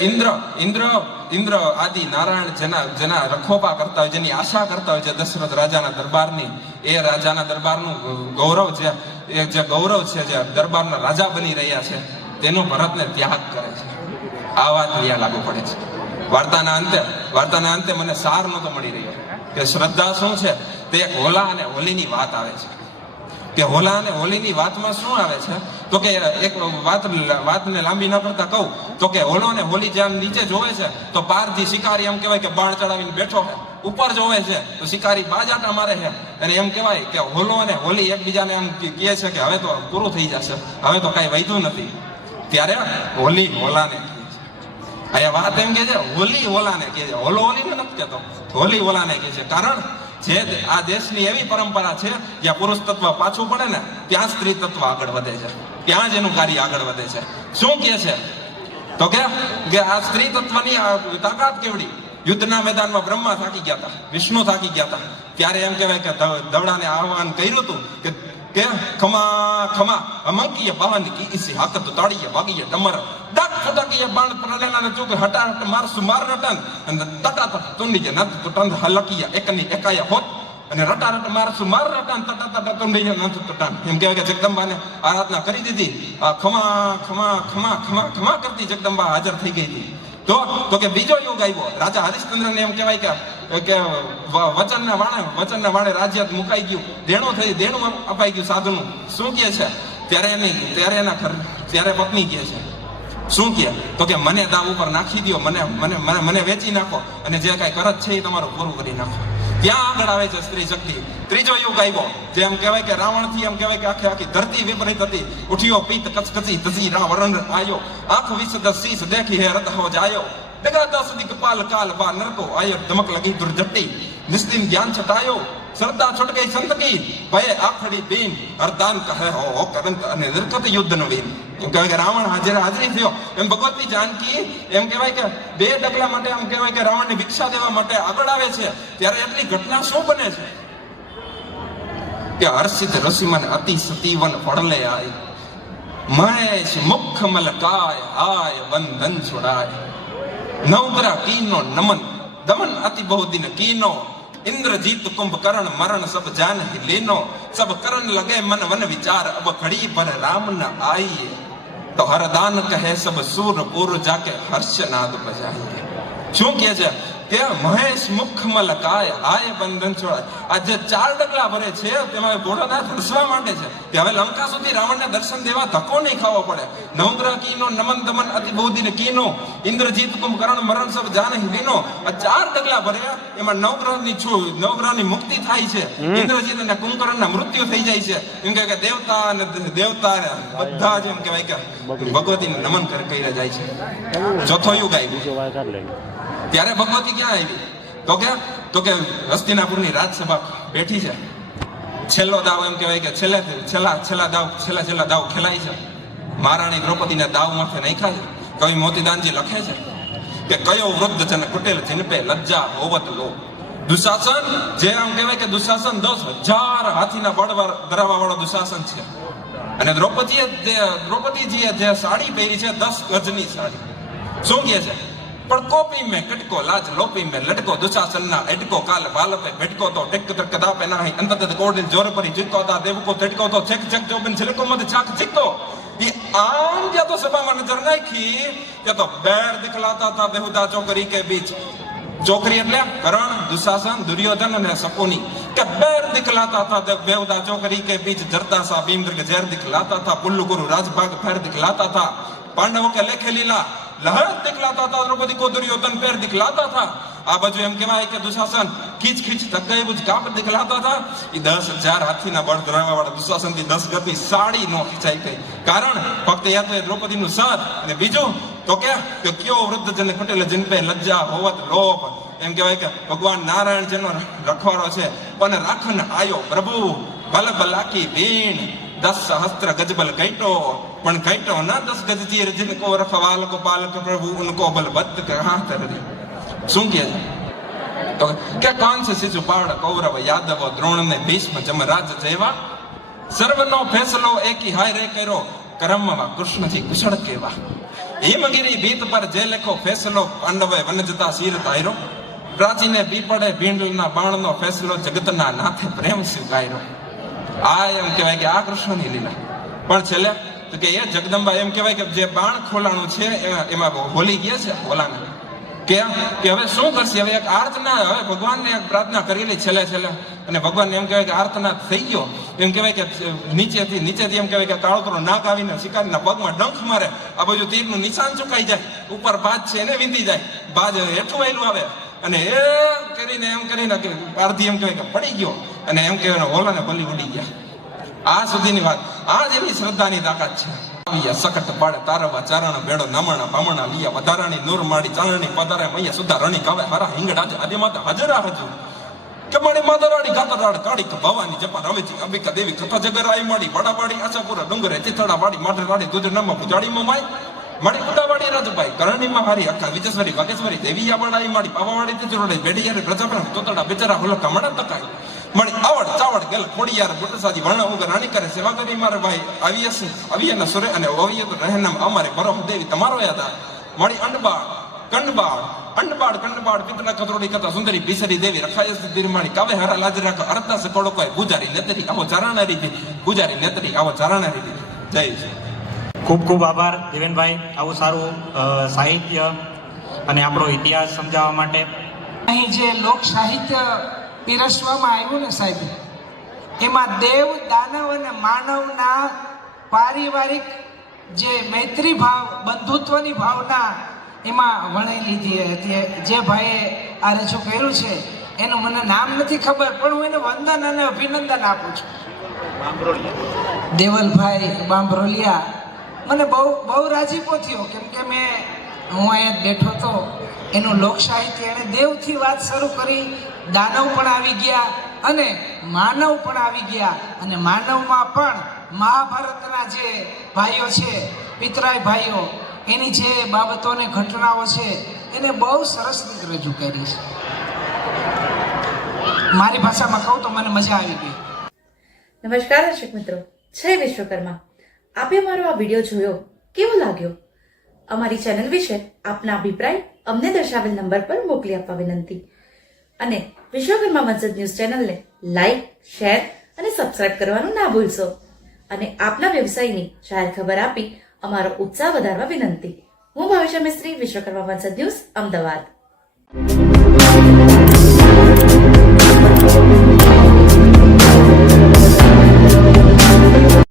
ઇન્દ્ર આદિ નારાયણ જેના રખોપા કરતા હોય, જેની આશા કરતા હોય છે દશરથ રાજાના દરબારની, એ રાજાના દરબારનું ગૌરવ છે, એ જે ગૌરવ છે, જે દરબારના રાજા બની રહ્યા છે, તેનો ભરતને ત્યાગ કરે છે. આ વાત અહીંયા લાગુ પડે છે. વાર્તાના અંતે મને સાર નહોતો મળી રહ્યો કે શ્રદ્ધા શું છે. તે એક હોલા અને હોલીની વાત આવે છે કે હોલા અને હોલીની વાતમાં શું આવે છે તો કે એક વાતને લાંબી ન કરતા કહું તો કે હોલો અને હોલી જ્યાં નીચે જોવે છે તો પારજી શિકારી એમ કહેવાય કે બાણ ચડાવીને બેઠો છે, ઉપર જોવે છે તો શિકારી બાજાટા મારે છે, અને એમ કહેવાય કે હોલો અને હોલી એકબીજાને એમ કહે છે કે હવે તો પૂરું થઈ જશે, હવે તો કઈ વધ્યું નથી. ત્યારે હોલી હોલાને અહીંયા વાત એમ કે છે, હોલી હોલાને કહે છે, હોલો હોલીને નથી કહેતો, હોલી હોલાને કહે છે. કારણ જે આ દેશની એવી પરંપરા છે જ્યાં પુરુષ તત્વ પાછું પડે ને ત્યાં સ્ત્રી તત્વ આગળ વધે છે, ત્યાં જ એનું કાર્ય આગળ વધે છે. શું કહે છે તો કે આ સ્ત્રી તત્વની તાકાત કેવડી. યુદ્ધના મેદાનમાં બ્રહ્મા થાકી ગયા હતા, વિષ્ણુ થાકી ગયા હતા, ત્યારે એમ કહેવાય કે દવડાને આહવાન કર્યું હતું કે ખમા ખમા અમંકીય બહન કી ઇસી હાકત તાળીએ વાગીએ ડમર ડાક ફટાકીએ બાણ પ્રલેનાને ચોકે હટાટ મારસુ માર રટન અને તટાત તુંડી નત તટંદ હલકીય એકની એકાયા હોત અને રટારટ મારસુ માર રટન તટાત તુંડી નત તટન. એમ કહેવાય કે જગદંબાને આરાધના કરી દીધી, આ ખમા ખમા ખમા ખમા ખમા કરતી જગદંબા હાજર થઈ ગઈ હતી. તો કે બીજો યુગ આવ્યો. રાજા હરિશ્ચંદ્રને એમ કહેવાય કે વચનના વાણે રાજ્ય મુકાઈ ગયું, દેણું અપાઈ ગયું સાધુનું. શું કહે છે ત્યારે પત્ની કહે છે, શું કહે તો કે મને દાવ ઉપર નાખી દો, મને વેચી નાખો અને જે કઈ કરત છે એ તમારું પૂરું કરી નાખો. ત્યાં આગળ આવે છે સ્ત્રી શક્તિ. ત્રીજો યુગ આવ્યો જે એમ કહેવાય કે રાવણ થી એમ કહેવાય કે આખી ધરતી વિપરીત હતી. ઉઠ્યો પિત્ત કચકચી તજી રાવણ આયો, આંખ વિસદ શીશ દેખી હે રત હો જાયો, ડગા દસ દી કપાલ કાલ બા નરકો આયો, ધમક લગી દુર્જટી નિસ્તિન જ્ઞાન છટાયો, શ્રદ્ધા છૂટ ગઈ સંત કી ભય આખડી બીન, અરદાન કહે હો કરંત અને નિર્કત યુદ્ધ નવીન. એમ કહેવાય કે રાવણ હાજરી થયો. એમ ભગવતી જાનકી એમ કહેવાય કે 2 ડગલા માટે એમ કહેવાય કે રાવણને ભિક્ષા દેવા માટે આગળ આવે છે. ત્યારે એટલી ઘટના શું બને છે કે હર્ષિત ઋષિમન અતિ સતીવન ફળલે આય, મહેશ મુખ મલકાય આય બંધન છોડાય, નવગ્રહ કીનો નમન દમન અતિ બહુદિન કીનો, इंद्रजीत कुंभकर्ण मरण सब जान ही लेनो, सब करण लगे मन वन विचार अब खड़ी पर राम न आइए, तो हरदान कहे सब सूर पूर जाके हर्षनाद बजाइए. શું કહે છે કે મહેશ મુખ મલકાય આય બંધન છોડાય. આ જે 4 ડગલા ભરે છે તેમાં ઘોડાનાથ હસવા માંડે છે કે હવે લંકા સુધી રાવણને દર્શન દેવા ધક્કો નહીં ખાવો પડે. નવગ્રહ કીનો નમન દમન અતિ બહુદિન કીનો, ઇન્દ્રજીત કુંભકર્ણ મરણ સબ જાન હી લીનો. આ 4 ડગલા ભર્યા એમાં નવગ્રહની મુક્તિ થાય છે, ઇન્દ્રજીત અને કુંભકર્ણના મૃત્યુ થઈ જાય છે. એમ કે દેવતા બધા જ એમ કહેવાય કે ભગવતીને નમન કરી જાય છે. ચોથો યુગ આવ્યો. ત્યારે ભગવતી ક્યાં આવી તો કે હસ્તિનાપુરની રાજસભા બેઠી છે. છેલ્લો દાવ એમ કહેવાય કે છેલ્લા દાવ ખેલાય છે. મહારાણી દ્રૌપદીને દાવ માથે નાખ્યા છે. કવિ મોતીદાનજી લખે છે કે કયો વૃદ્ધ જન કુટેલ જીનપે લજ્જા હોવત લો. દુશાસન જે આમ કહેવાય કે દુશાસન 10,000 હાથીના બળ ધરાવવા વાળો દુશાસન છે. અને દ્રૌપદીજીએ જે સાડી પહેરી છે 10 ગજની સાડી. શું કહે છે પણ કોપી में कटको लाज लोपी में लटको, दुशासन ना एटको काल बाल पे भेटको तो टेक तर कदा पे ना है अंत कोड जोर परी चिको ता देव को टेटको तो चेक चेक जो बिन छिलको मत चाक चिको. ये आम या तो सभा में नजर नहीं की या तो बैर दिखलाता था बेहुदा चौकरी के बीच. चौकरी એટલે કરણ, દુશાસન, દુર્યોધન અને શકુની કે बैर दिखलाता था बेहुदा चौकरी के बीच, जरता सा भीमद्र ज़हर दिखलाता था, पुल्लू गुरु राजभाग फेर दिखलाता था, पांडवों के लेखे लीला लहर दिखलाता था, द्रौपदी को दुर्योधन पैर दिखलाता था. आ बाजू एम कहेवाय કે દુશાસન ખીચ ખીચ થક ગઈ બુજ કાપ દિખલાતા था. એ 10,000 હાથીના બળ ધરાવવા વાળા દુશાસન થી 10 ગજની સાડી નો ખીચાઈ ગઈ. કારણ ફક્ત યા તો દ્રૌપદીનું સાથ, અને બીજું તો કે કયો વૃદ્ધ જન કુટેલ જીન પે લજ્જા હોવત લોભ. એમ કહેવાય કે ભગવાન નારાયણ જેનો રખવાડો છે પણ રાખન આયો પ્રભુ બલ બલાકી બીણ, 10 સહસ્ત્ર ગજબલ કઈટો પણ કઈટો ના 10 ગજ ચીર જીनको રખવાલ ગોપાલક પ્રભુ ઉनको બલબત્ત કહા તરે. શું કહે છે તો કે કાન છે શિશુપાળ કૌરવ યાદવ દ્રોણ ને ભીષ્મ જમરાજ જેવા, સર્વનો ફેસલો એકી હાય રે કર્યો, કર્મમાં કૃષ્ણજી કુશળ કેવા. હિમગીરી ભીત પર જે લેખો ફેસલો પાંડવે વન જતા શિર તાયરો પ્રાચીને પીપળે ભીંડલના બાણનો ફેસલો જગતના નાથે પ્રેમ સ્વીકાર્યો. આ એમ કહેવાય કે આ કૃષ્ણની લીલા. પણ છેલ્લે તો કે એ જગદંબા એમ કહેવાય કે જે બાણ ખોલાણું છે એમાં હોલી ગયા છે ભોલાને કેમ કે હવે શું કરશે, હવે એક આર્તના, હવે ભગવાનને એક પ્રાર્થના કરેલી છેલ્લે અને ભગવાન એમ કહેવાય કે આર્તના થઈ ગયો. એમ કહેવાય કે નીચેથી એમ કહેવાય કે કાળોતરો નાક આવીને શિકારીના પગમાં ડંખ મારે, આ બાજુ તીરનું નિશાન ચુકાઈ જાય, ઉપર બાજ છે એને વિંધી જાય, બાજ હેઠું આવેલું આવે અને એ કરીને એમ કરીને પારધી એમ કહેવાય કે પડી ગયો અને એમ કહેવાય હોલાને બલી ઉડી ગયા. આ સુધીની વાત, આ જ એની શ્રદ્ધાની તાકાત છે. સખત પાડે તારવા ચારણ બેડો નામણા પામણા લીયા વધારાની નૂર માડી ચાલણી પધારે મૈયા સુધા રણી કાવે હરા હિંગડા આદિ માતા હજરા હજુ કે મારી માદરાડી ગાતરાડ કાળી ભવાની જપા રમેજી અંબિકા દેવી કથા જગરાઈ માડી વડાવાડી આશાપુરા ડુંગરે ચિતડા વાડી માઢે વાડી દુધ નામ પૂજાડીમાં માય માડી ઉડાવાડી રાજભાઈ કરણીમાં હારી અખા વિજેશ્વરી વાગેશ્વરી દેવીયા વાડાઈ માડી પાવાવાડી તેજરોડે બેડીયારે પ્રજાપણ તોતડા બેચારા હોલો કમડા તકાય મળી આવડ ચાવડ ગેલ ખોડિયાર બુટસાદી વર્ણ વગર રાણી કરે સેવા કરી મારે ભાઈ અવિયના સુરે અને ઓવિય તો રહેનામ અમારે બરોહ દેવી તમારો યાદ આ મળી કંડબાડ પિતના કતરોડી કથા સુંદરી બિસરી દેવી રખાયસ દિરમાણી કાવે હરા લાજ રાખો અરદાસ કોડો કોઈ પૂજારી નેતરી આવો ચારણારી દી પૂજારી નેતરી આવો ચારણારી દી. જય શ્રી. ખૂબ ખૂબ આભાર દેવેનભાઈ, આવું સારું સાહિત્ય અને આપણો ઇતિહાસ સમજાવવા માટે. અહીં જે લોક સાહિત્ય પીરસવામાં આવ્યું ને સાહેબ, એમાં દેવ દાનવ અને માનવના પારિવારિક જે મૈત્રી ભાવ, બંધુત્વની ભાવના એમાં વણાઈ લીધી હતી. જે ભાઈએ આ રજૂ કર્યું છે એનું મને નામ નથી ખબર, પણ હું એને વંદન અને અભિનંદન આપું છું. દેવલભાઈ બાંભરોલિયા, મને બહુ રાજીપો થયો, કેમ કે હું અહીંયા બેઠો હતો. એનું લોક સાહિત્ય, એણે દેવથી વાત શરૂ કરી, દાનવ પણ આવી ગયા અને માનવ પણ આવી ગયા, અને માનવમાં પણ મહાભારતના જે ભાઈઓ છે, પિતરાય ભાઈઓ, એની જે બાબતો અને ઘટનાઓ છે એને બહુ સરસ રીતે રજૂ કરી છે. મારી ભાષામાં કહું તો મને મજા આવી ગઈ. નમસ્કાર દર્શક મિત્રો, જય વિશ્વકર્મા. આપે મારો આ વિડીયો જોયો, કેવો લાગ્યો? અમારી ચેનલ વિશે આપના અભિપ્રાય અમને દર્શાવેલ નંબર પર મોકલી આપવા વિનંતી. અને વિશ્વકર્મા મસ્જિદ ન્યૂઝ ચેનલને લાઈક, શેર અને સબસ્ક્રાઇબ કરવાનું ના ભૂલશો. અને આપના વ્યવસાયની જાહેર ખબર આપી અમારો ઉત્સાહ વધારવા વિનંતી. હું ભાવિશા મિસ્ત્રી, વિશ્વકર્મા મસ્જિદ ન્યૂઝ, અમદાવાદ.